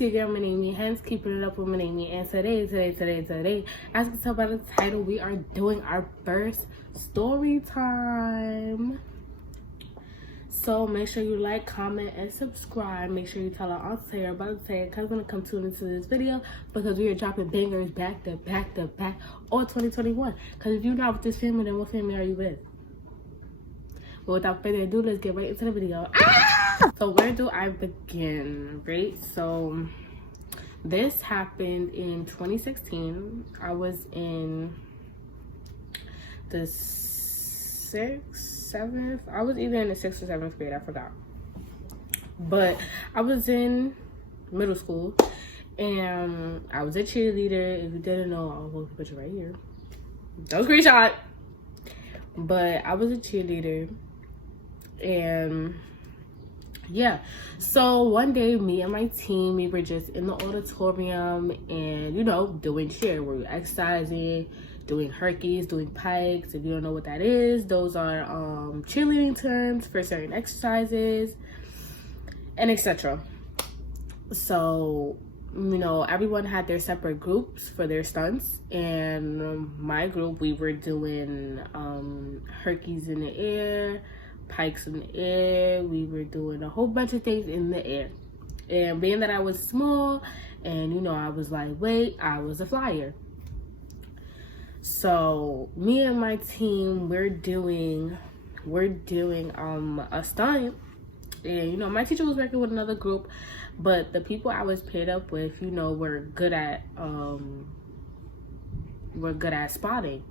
it's your girl Manemi, hence keeping it up with Manemi. And today, as you can tell by the title, we are doing our first story time. So make sure you like, comment, and subscribe. Make sure you tell our aunt Sarah about to say it, cousin to come tune into this video because we are dropping bangers back to back to back all 2021. Because if you're not with this family, then what family are you with? But without further ado, let's get right into the video. So where do I begin, right? So this happened in 2016. I was in the 7th. I was either in the 6th or 7th grade, I forgot. But I was in middle school and I was a cheerleader. If you didn't know, I'll hold the picture right here. No screenshot. But I was a cheerleader. And yeah, so one day me and my team, we were just in the auditorium and, you know, doing cheer. We were exercising, doing herkies, doing pikes. If you don't know what that is, those are cheerleading terms for certain exercises and etc. So, you know, everyone had their separate groups for their stunts, and my group, we were doing herkies in the air, pikes in the air. We were doing a whole bunch of things in the air. And being that I was small and, you know, I was lightweight, I was a flyer. So me and my team, we're doing a stunt. And, you know, my teacher was working with another group, but the people I was paired up with, you know, were good at spotting.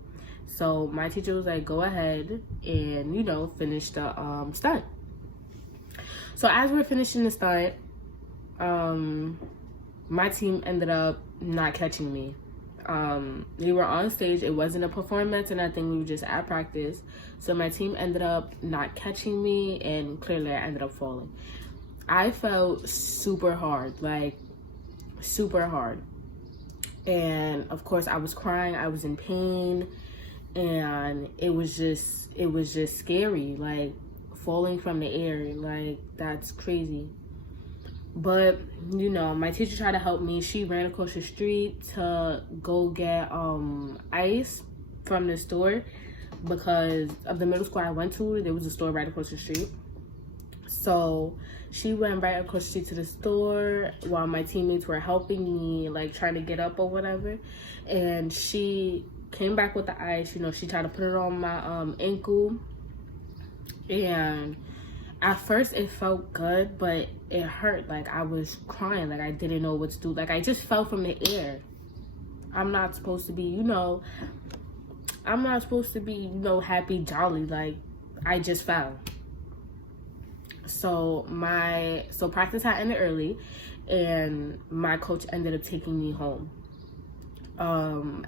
So my teacher was like, go ahead and, you know, finish the stunt. So as we're finishing the stunt, my team ended up not catching me. We were on stage. It wasn't a performance or nothing. We were just at practice. So my team ended up not catching me, and clearly I ended up falling. I fell super hard, like super hard. And of course I was crying. I was in pain. And it was just scary, like falling from the air, like that's crazy. But you know, my teacher tried to help me. She ran across the street to go get ice from the store, because of the middle school I went to, there was a store right across the street. So she went right across the street to the store while my teammates were helping me, like trying to get up or whatever. And she came back with the ice. You know, she tried to put it on my ankle, and at first it felt good, but it hurt. Like I was crying, like I didn't know what to do. Like I just fell from the air. I'm not supposed to be, you know, happy, jolly. Like I just fell. So practice had ended early, and my coach ended up taking me home.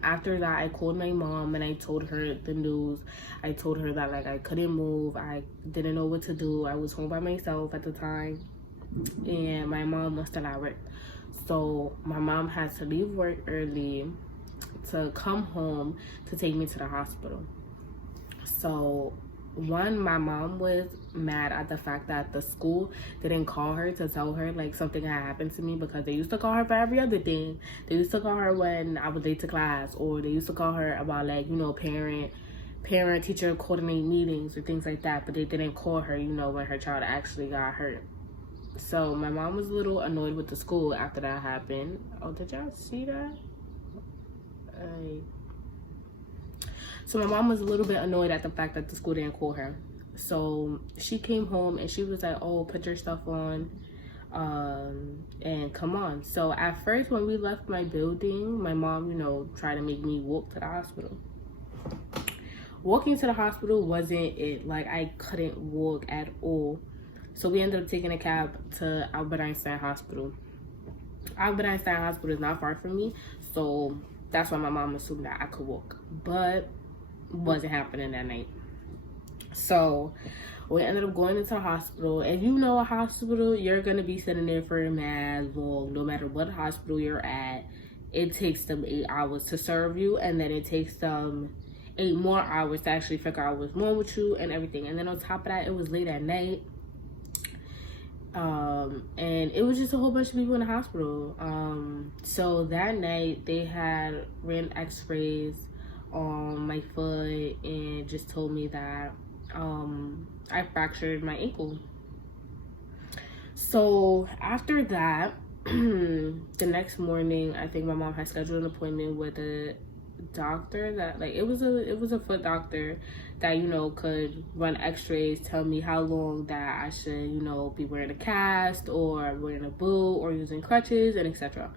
After that, I called my mom and I told her the news. I told her that, like, I couldn't move. I didn't know what to do. I was home by myself at the time, and my mom was still at work. So my mom had to leave work early to come home to take me to the hospital. So one, my mom was mad at the fact that the school didn't call her to tell her like something had happened to me, because they used to call her for every other thing. They used to call her when I was late to class, or they used to call her about, like, you know, parent teacher coordinate meetings or things like that, but they didn't call her, you know, when her child actually got hurt. So my mom was a little annoyed with the school after that happened. Oh, did y'all see that? So my mom was a little bit annoyed at the fact that the school didn't call her. So she came home and she was like, oh, put your stuff on and come on. So at first, when we left my building, my mom, you know, tried to make me walk to the hospital. Walking to the hospital wasn't it. Like, I couldn't walk at all. So we ended up taking a cab to Albert Einstein Hospital. Albert Einstein Hospital is not far from me, so that's why my mom assumed that I could walk. But wasn't happening that night. So we ended up going into the hospital, and you know, a hospital, you're gonna be sitting there for mad long. No matter what hospital you're at, it takes them 8 hours to serve you, and then it takes them 8 more hours to actually figure out what's wrong with you and everything. And then on top of that, it was late at night, And it was just a whole bunch of people in the hospital. So that night they had ran x-rays on my foot and just told me that I fractured my ankle. So after that, the next morning, I think my mom had scheduled an appointment with a doctor that, like, it was a foot doctor that, you know, could run x-rays, tell me how long that I should, you know, be wearing a cast or wearing a boot or using crutches and etc.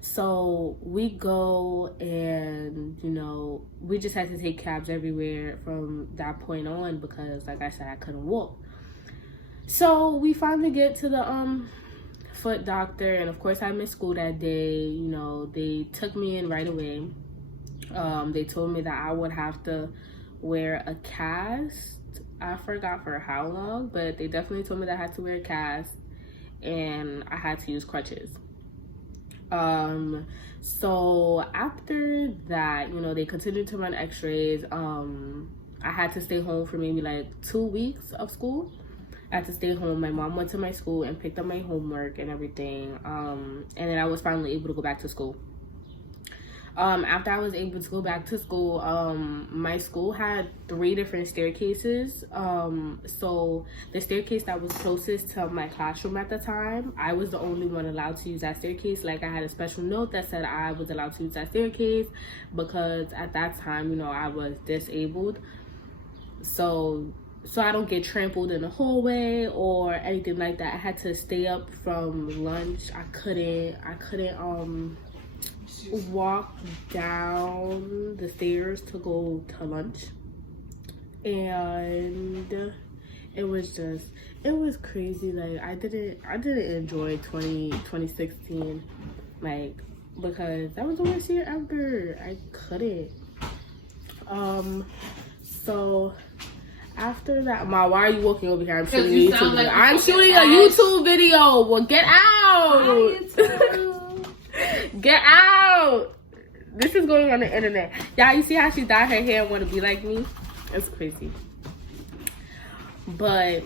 So we go, and, you know, we just had to take cabs everywhere from that point on because, like I said, I couldn't walk. So we finally get to the foot doctor, and of course I missed school that day. You know, they took me in right away. They told me that I would have to wear a cast. I forgot for how long, but they definitely told me that I had to wear a cast and I had to use crutches. So after that, you know, they continued to run x-rays. I had to stay home for maybe like 2 weeks of school. I had to stay home. My mom went to my school and picked up my homework and everything. And then I was finally able to go back to school. After I was able to go back to school, my school had 3 different staircases. So the staircase that was closest to my classroom at the time, I was the only one allowed to use that staircase. Like, I had a special note that said I was allowed to use that staircase because at that time, you know, I was disabled. So I don't get trampled in the hallway or anything like that. I had to stay up from lunch. I couldn't walk down the stairs to go to lunch. And it was crazy. Like, I didn't enjoy 2016, like, because that was the worst year ever. I couldn't. So after that, Ma, why are you walking over here? I'm shooting a YouTube video. I'm shooting a YouTube video. Well, get out. Get out. This is going on the internet. Y'all, you see how she dyed her hair and want to be like me? It's crazy. But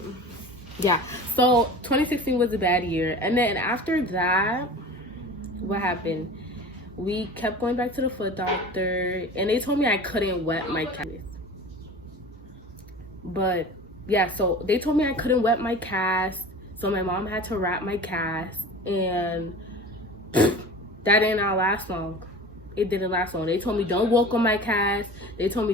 yeah, so 2016 was a bad year. And then after that, what happened? We kept going back to the foot doctor, and they told me I couldn't wet my cast. But yeah, so they told me I couldn't wet my cast, so my mom had to wrap my cast, and that did not last long. It didn't last long. They told me don't walk on my cast. As soon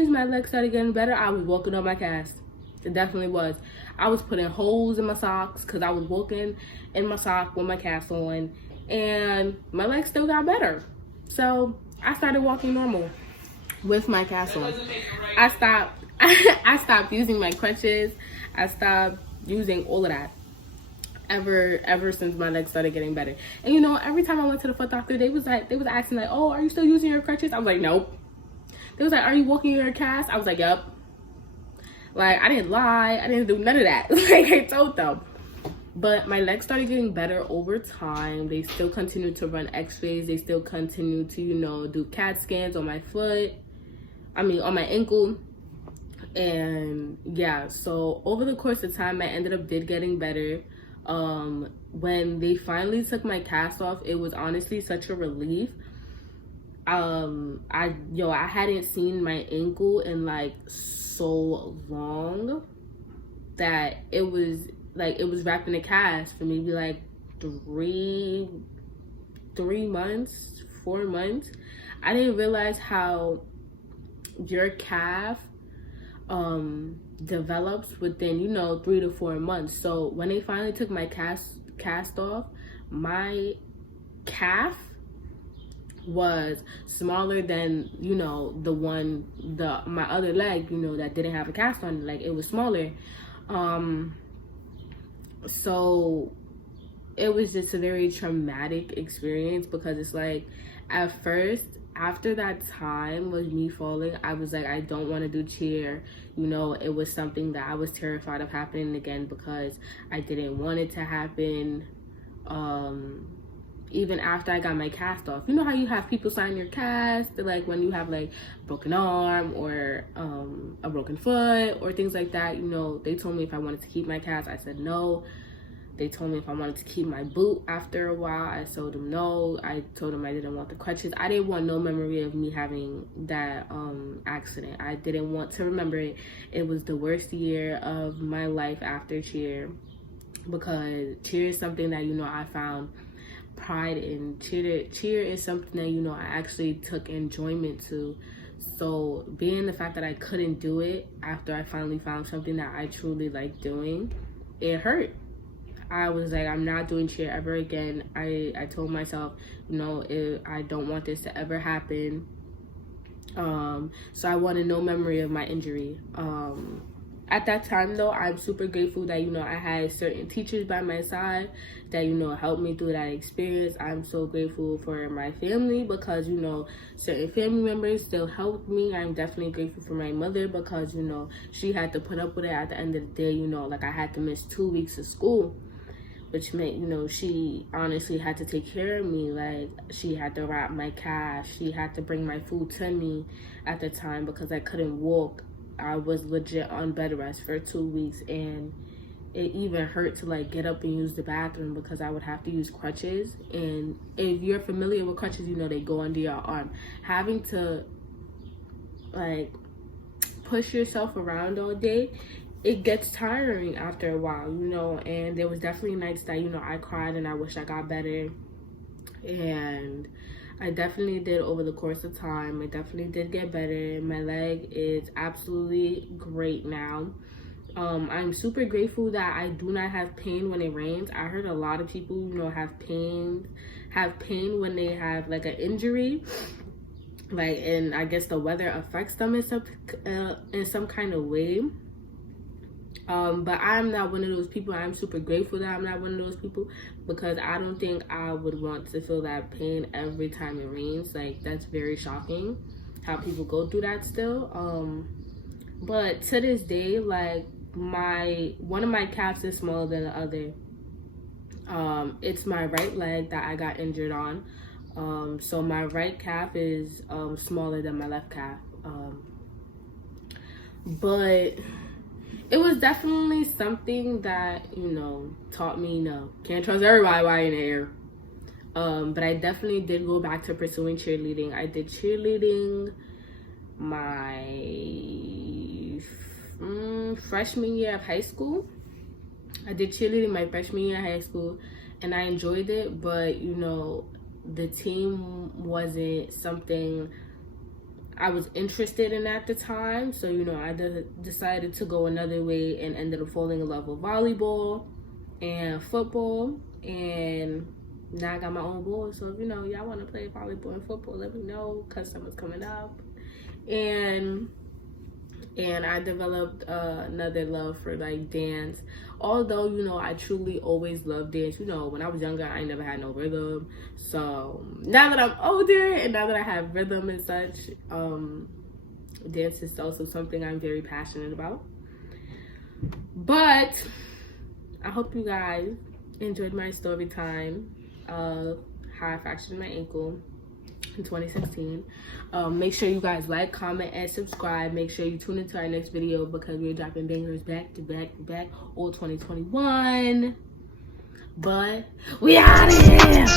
as my legs started getting better, I was walking on my cast. It definitely was. I was putting holes in my socks because I was walking in my sock with my cast on, and my legs still got better. So I started walking normal with my cast on. I stopped using my crutches. I stopped using all of that ever since my legs started getting better. And, you know, every time I went to the foot doctor, they was asking like, oh, are you still using your crutches? I was like, nope. They was like, are you walking your cast? I was like, yep. Like, I didn't lie. I didn't do none of that. Like, I told them. But my legs started getting better over time. They still continued to run x-rays. They still continued to, you know, do CAT scans on my foot. On my ankle. And yeah, so over the course of time, I ended up getting better. When they finally took my cast off, it was honestly such a relief. I hadn't seen my ankle in like so long that it was wrapped in a cast for maybe like 3 months, 4 months. I didn't realize how your calf develops within, you know, 3 to 4 months. So when they finally took my cast off, my calf was smaller than, you know, my other leg, you know, that didn't have a cast on it. Like, it was smaller. So it was just a very traumatic experience because it's like, at first, after that time was me falling, I was like, I don't want to do cheer. You know, it was something that I was terrified of happening again because I didn't want it to happen. even after I got my cast off. You know how you have people sign your cast, like when you have like broken arm or a broken foot or things like that. You know, they told me if I wanted to keep my cast. I said no. They told me if I wanted to keep my boot after a while. I told them no. I told them I didn't want the crutches. I didn't want no memory of me having that accident. I didn't want to remember it. It was the worst year of my life after cheer, because cheer is something that, you know, I found pride in. Cheer is something that, you know, I actually took enjoyment to. So being the fact that I couldn't do it after I finally found something that I truly like doing, it hurt. I was like, I'm not doing cheer ever again. I told myself, you know, I don't want this to ever happen. So I wanted no memory of my injury. At that time, though, I'm super grateful that, you know, I had certain teachers by my side that, you know, helped me through that experience. I'm so grateful for my family because, you know, certain family members still helped me. I'm definitely grateful for my mother because, you know, she had to put up with it at the end of the day. You know, like I had to miss 2 weeks of school, which meant, you know, she honestly had to take care of me. Like, she had to wrap my cash. She had to bring my food to me at the time because I couldn't walk. I was legit on bed rest for 2 weeks, and it even hurt to like get up and use the bathroom because I would have to use crutches. And if you're familiar with crutches, you know they go under your arm. Having to like push yourself around all day, it gets tiring after a while, you know. And there was definitely nights that, you know, I cried and I wish I got better, and I definitely did over the course of time. I definitely did get better. My leg is absolutely great now. I'm super grateful that I do not have pain when it rains. I heard a lot of people, you know, have pain when they have like an injury, like, and I guess the weather affects them in some kind of way. But I'm not one of those people. I'm super grateful that I'm not one of those people, because I don't think I would want to feel that pain every time it rains. Like, that's very shocking how people go through that still. But to this day, like, one of my calves is smaller than the other. It's my right leg that I got injured on. So my right calf is smaller than my left calf. But it was definitely something that, you know, taught me, you know, can't trust everybody while you're in the air. But I definitely did go back to pursuing cheerleading. I did cheerleading my freshman year of high school. I did cheerleading my freshman year of high school, and I enjoyed it. But, you know, the team wasn't something I was interested in at the time. So, you know, I decided to go another way and ended up falling in love with volleyball and football. And now I got my own boys. So, if, you know, y'all want to play volleyball and football, let me know, because summer's coming up. And I developed another love for like dance. Although, you know, I truly always loved dance. You know, when I was younger, I never had no rhythm. So now that I'm older and now that I have rhythm and such, dance is also something I'm very passionate about. But I hope you guys enjoyed my story time of how I fractured my ankle in 2016. Make sure you guys like, comment, and subscribe. Make sure you tune into our next video, because we're dropping bangers back to back to back all 2021. But we out of here.